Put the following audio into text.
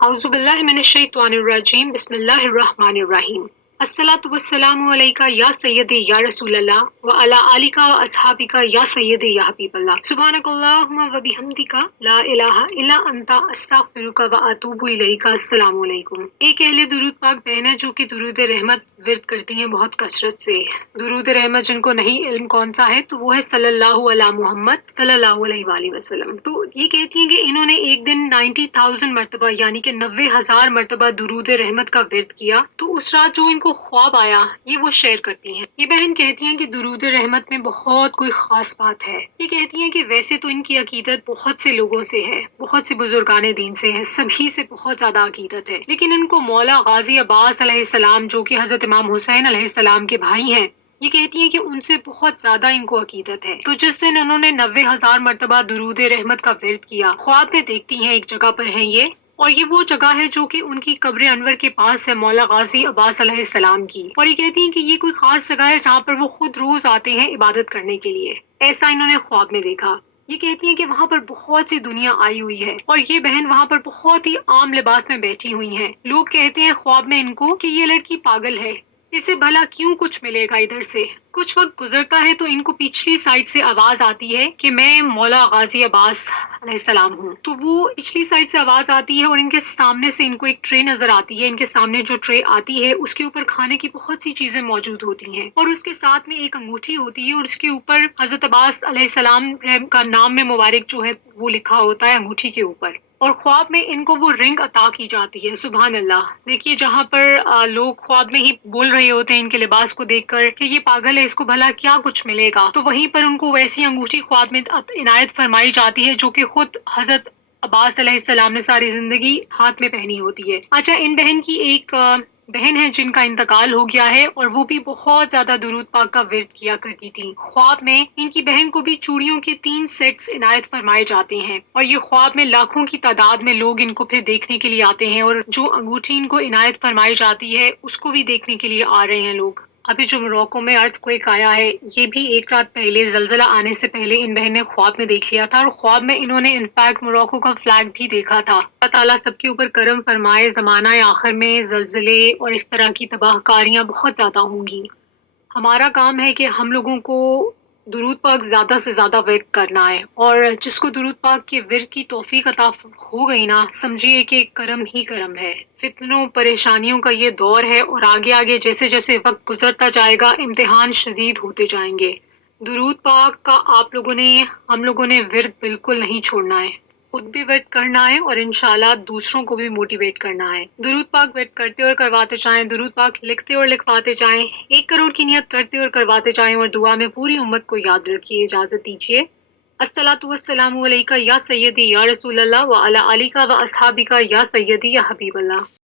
اعوذ باللہ من الشیطان الرجیم بسم اللہ الرحمن الرحیم الصلاۃ والسلام علیکہ یا سیدی یا رسول اللہ وعلی آلک و اصحابک یا سیدی یا حبیب اللہ سبحانک اللہم و بحمدک لا الہ الا انت استغفرک و اتوب الیک۔ السلام علیکم۔ ایک اہل درود پاک بہن ہے جو کہ درود رحمت ورد کرتی ہیں بہت کثرت سے۔ درود رحمت جن کو نہیں علم کون سا ہے تو وہ ہے صلی اللہ علی محمد صلی اللہ علیہ وآلہ وسلم۔ تو یہ کہتی ہیں کہ انہوں نے ایک دن 90,000 مرتبہ یعنی کہ 90,000 مرتبہ درود رحمت کا ورد کیا، تو اس رات جو ان کو خواب آیا یہ وہ شیئر کرتی ہیں۔ یہ بہن کہتی ہیں کہ درود رحمت میں بہت کوئی خاص بات ہے۔ یہ کہتی ہیں کہ ویسے تو ان کی عقیدت بہت سے لوگوں سے ہے، بہت سے بزرگان دین سے ہے، سبھی سے بہت زیادہ عقیدت ہے، لیکن ان کو مولا غازی عباس علیہ السلام جو کہ حضرت امام حسین علیہ السلام کے بھائی ہیں، یہ کہتی ہیں کہ ان سے بہت زیادہ ان کو عقیدت ہے۔ تو جس دن انہوں نے 90,000 مرتبہ درود رحمت کا ورد کیا، خواب میں دیکھتی ہیں ایک جگہ پر ہیں یہ، اور یہ وہ جگہ ہے جو کہ ان کی قبر انور کے پاس ہے مولا غازی عباس علیہ السلام کی، اور یہ کہتی ہیں کہ یہ کوئی خاص جگہ ہے جہاں پر وہ خود روز آتے ہیں عبادت کرنے کے لیے۔ ایسا انہوں نے خواب میں دیکھا۔ یہ کہتی ہیں کہ وہاں پر بہت سی دنیا آئی ہوئی ہے، اور یہ بہن وہاں پر بہت ہی عام لباس میں بیٹھی ہوئی ہیں۔ لوگ کہتے ہیں خواب میں ان کو کہ یہ لڑکی پاگل ہے، اسے بھلا کیوں کچھ ملے گا ادھر سے۔ کچھ وقت گزرتا ہے تو ان کو پچھلی سائڈ سے آواز آتی ہے کہ میں مولا غازی عباس علیہ السلام ہوں۔ تو وہ پچھلی سائڈ سے آواز آتی ہے اور ان کے سامنے سے ان کو ایک ٹرے نظر آتی ہے۔ ان کے سامنے جو ٹرے آتی ہے اس کے اوپر کھانے کی بہت سی چیزیں موجود ہوتی ہیں، اور اس کے ساتھ میں ایک انگوٹھی ہوتی ہے، اور اس کے اوپر حضرت عباس علیہ السلام کا نام میں مبارک جو ہے وہ لکھا ہوتا ہے انگوٹھی کے اوپر، اور خواب میں ان کو وہ رنگ عطا کی جاتی ہے۔ سبحان اللہ۔ دیکھیے جہاں پر لوگ خواب میں ہی بول رہے ہوتے ہیں ان کے لباس کو دیکھ کر کہ یہ پاگل ہے، اس کو بھلا کیا کچھ ملے گا، تو وہیں پر ان کو ویسی انگوٹھی خواب میں عنایت فرمائی جاتی ہے جو کہ خود حضرت عباس علیہ السلام نے ساری زندگی ہاتھ میں پہنی ہوتی ہے۔ اچھا، ان بہن کی ایک بہن ہے جن کا انتقال ہو گیا ہے، اور وہ بھی بہت زیادہ درود پاک کا ورد کیا کرتی تھی۔ خواب میں ان کی بہن کو بھی چوڑیوں کے 3 سیٹس عنایت فرمائے جاتے ہیں، اور یہ خواب میں لاکھوں کی تعداد میں لوگ ان کو پھر دیکھنے کے لیے آتے ہیں، اور جو انگوٹھی ان کو عنایت فرمائی جاتی ہے اس کو بھی دیکھنے کے لیے آ رہے ہیں لوگ۔ ابھی جو موروکو میں ارتھ کوئک آیا ہے، یہ بھی ایک رات پہلے زلزلہ آنے سے پہلے ان بہن نے خواب میں دیکھ لیا تھا، اور خواب میں انہوں نے انفیکٹ موروکو کا فلیگ بھی دیکھا تھا۔ اللہ تعالیٰ سب کے اوپر کرم فرمائے، زمانہ آخر میں زلزلے اور اس طرح کی تباہ کاریاں بہت زیادہ ہوں گی۔ ہمارا کام ہے کہ ہم لوگوں کو درود پاک زیادہ سے زیادہ ورد کرنا ہے، اور جس کو درود پاک کے ورد کی توفیق عطا ہو گئی نا، سمجھیے کہ کرم ہی کرم ہے۔ فتنوں پریشانیوں کا یہ دور ہے، اور آگے آگے جیسے جیسے وقت گزرتا جائے گا امتحان شدید ہوتے جائیں گے۔ درود پاک کا ہم لوگوں نے ورد بالکل نہیں چھوڑنا ہے، خود بھی ورد کرنا ہے، اور انشاءاللہ دوسروں کو بھی موٹیویٹ کرنا ہے۔ درود پاک ورد کرتے اور کرواتے جائیں، درود پاک لکھتے اور لکھواتے جائیں، 1 کروڑ کی نیت کرتے اور کرواتے جائیں، اور دعا میں پوری امت کو یاد رکھیے۔ اجازت دیجیے۔ الصلاۃ والسلام علیکہ یا سیدی یا رسول اللہ وعلی آلک و اصحابک یا سیدی یا حبیب اللہ۔